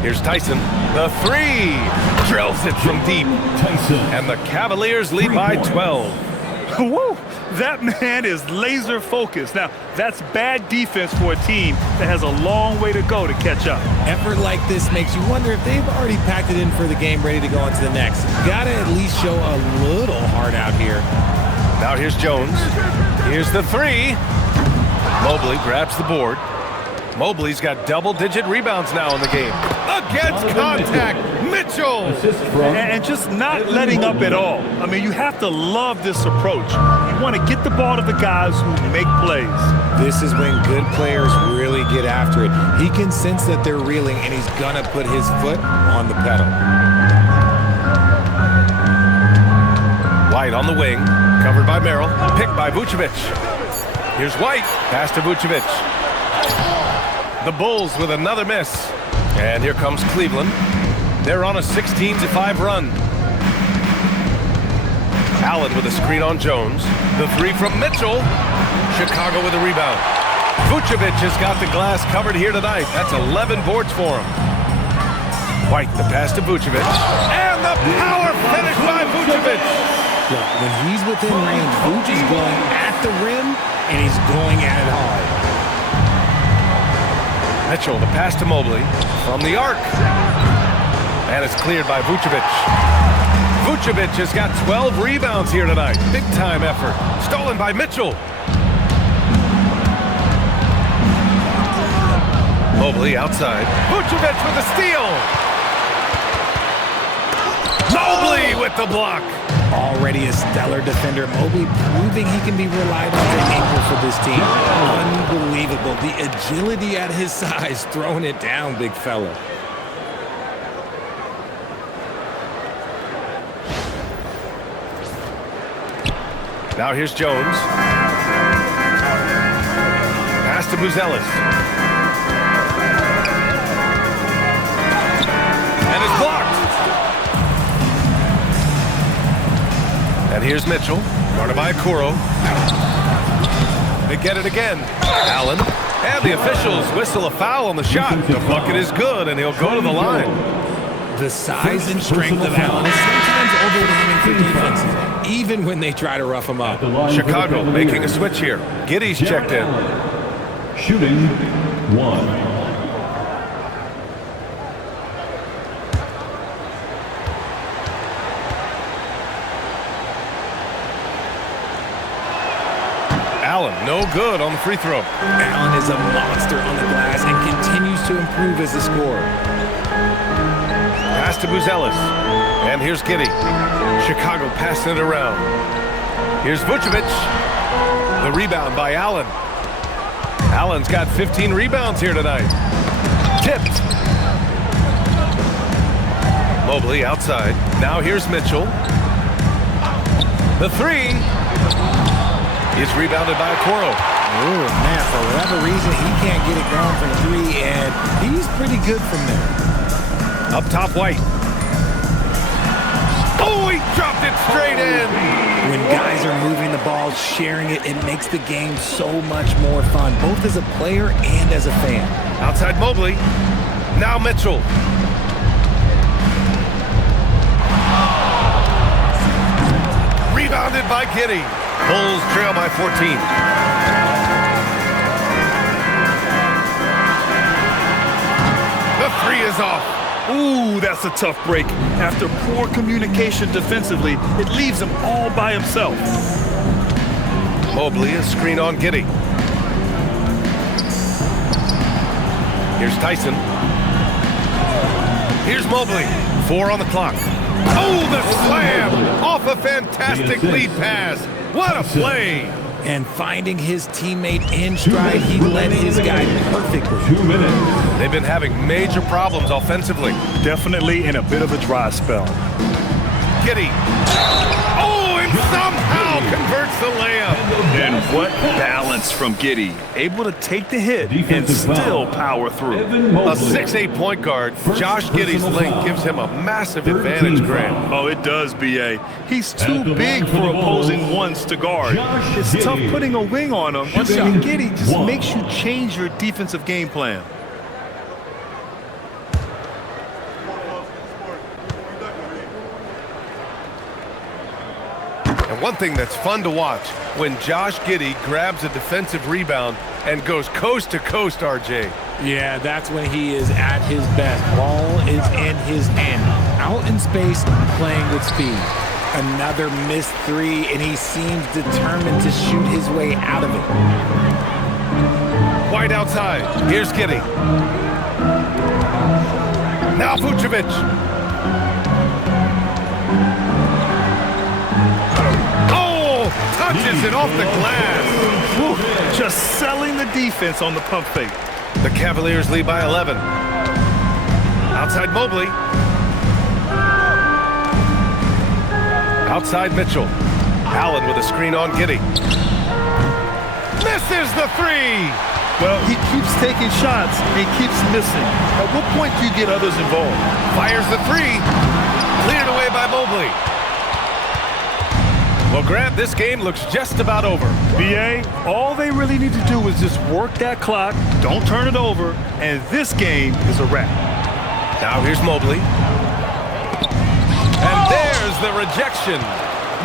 Here's Tyson. The 3. Drills it from deep. Tyson. And the Cavaliers lead by 12. Woo! That man is laser focused. Now, that's bad defense for a team that has a long way to go to catch up. Effort like this makes you wonder if they've already packed it in for the game, ready to go on to the next. Gotta at least show a little heart out here. Now here's Jones. Here's the 3. Mobley grabs the board. Mobley's got double-digit rebounds now in the game. Against contact, Mitchell! Assist from And just not letting up at all. I mean, you have to love this approach. You want to get the ball to the guys who make plays. This is when good players really get after it. He can sense that they're reeling, and he's gonna put his foot on the pedal. White on the wing, covered by Merrill, picked by Vucevic. Here's White, pass to Vucevic. The Bulls with another miss. And here comes Cleveland. They're on a 16-5 run. Allen with a screen on Jones. The 3 from Mitchell. Chicago with a rebound. Vucevic has got the glass covered here tonight. That's 11 boards for him. White, the pass to Vucevic. And the power finish by Vucevic. Look, when he's within range, Vuce is going at the rim, and he's going at it hard. Mitchell, the pass to Mobley from the arc. And it's cleared by Vucevic. Vucevic has got 12 rebounds here tonight. Big time effort. Stolen by Mitchell. Mobley outside. Vucevic with the steal. Mobley with the block. Already a stellar defender, Mobley proving he can be relied on to anchor for this team. Unbelievable. The agility at his size, throwing it down, big fella. Now here's Jones. Pass to Buzelis. And it's blocked. And here's Mitchell, guarded by Okoro. They get it again. Allen. And the officials whistle a foul on the shot. The bucket is good, and he'll go to the line. The size and strength of Allen is sometimes overwhelming for defenses, even when they try to rough him up. Chicago making a switch here. Giddey's checked in. Shooting 1. Allen, no good on the free throw. Allen is a monster on the glass and continues to improve as a scorer. Pass to Buzelis. And here's Giddey. Chicago passing it around. Here's Vucevic. The rebound by Allen. Allen's got 15 rebounds here tonight. Tipped. Mobley outside. Now here's Mitchell. The three. It's rebounded by Okoro. Oh, man, for whatever reason, he can't get it going from three, and he's pretty good from there. Up top, White. Oh, he dropped it straight in. When guys are moving the ball, sharing it, it makes the game so much more fun, both as a player and as a fan. Outside Mobley. Now Mitchell. Rebounded by Giddey. Bulls trail by 14. The three is off. Ooh, that's a tough break. After poor communication defensively, it leaves him all by himself. Mobley is screen on Giddey. Here's Tyson. Here's Mobley. 4 on the clock. Oh, the slam! Off a fantastic lead pass. What a play! And finding his teammate in stride, he led his guy perfectly. 2 minutes. They've been having major problems offensively. Definitely in a bit of a dry spell. Giddey. Oh, and somehow converts the layup. And what balance from Giddey. Able to take the hit and still power through. A 6'8" point guard, Josh Giddey's length gives him a massive advantage, Graham. Oh, it does, B.A. He's too big for opposing ones to guard. It's tough putting a wing on him. And Giddey just makes you change your defensive game plan. And one thing that's fun to watch, when Josh Giddey grabs a defensive rebound and goes coast to coast, RJ. Yeah, that's when he is at his best. Ball is in his hand. Out in space, playing with speed. Another missed three, and he seems determined to shoot his way out of it. White outside. Here's Giddey. Now Vucevic. Oh, touches it off the glass. Whew, just selling the defense on the pump fake. The Cavaliers lead by 11. Outside Mobley. Outside Mitchell. Allen with a screen on Giddey. Misses the three. Well, he keeps taking shots and keeps missing. At what point do you get others involved? Fires the three. Cleared away by Mobley. Well, Grant, this game looks just about over. B.A., all they really need to do is just work that clock, don't turn it over, and this game is a wrap. Now here's Mobley. And there's the rejection.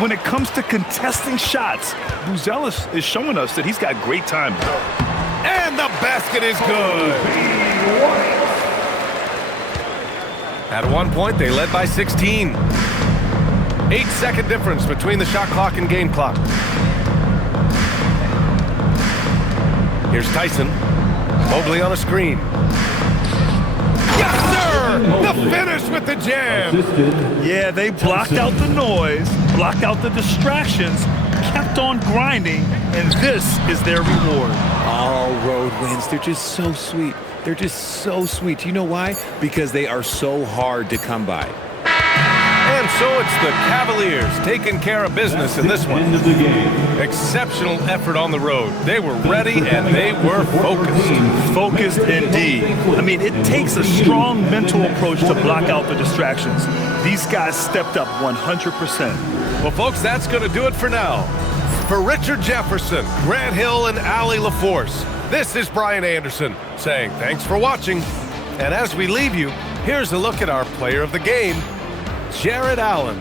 When it comes to contesting shots, Buzelis is showing us that he's got great timing. And the basket is good. At one point, they led by 16. 8-second difference between the shot clock and game clock. Here's Tyson. Mobley on a screen. Yes, sir! The finish with the jam. Yeah, they blocked out the noise, blocked out the distractions, kept on grinding, and this is their reward. All road wins, they're just so sweet. They're just so sweet. You know why? Because they are so hard to come by. And so it's the Cavaliers taking care of business in this one. End of the game. Exceptional effort on the road. They were ready and they were focused. Focused indeed. I mean, it takes a strong mental approach to block out the distractions. These guys stepped up 100%. Well, folks, that's going to do it for now. For Richard Jefferson, Grant Hill, and Allie LaForce, this is Brian Anderson saying thanks for watching. And as we leave you, here's a look at our player of the game, Jared Allen.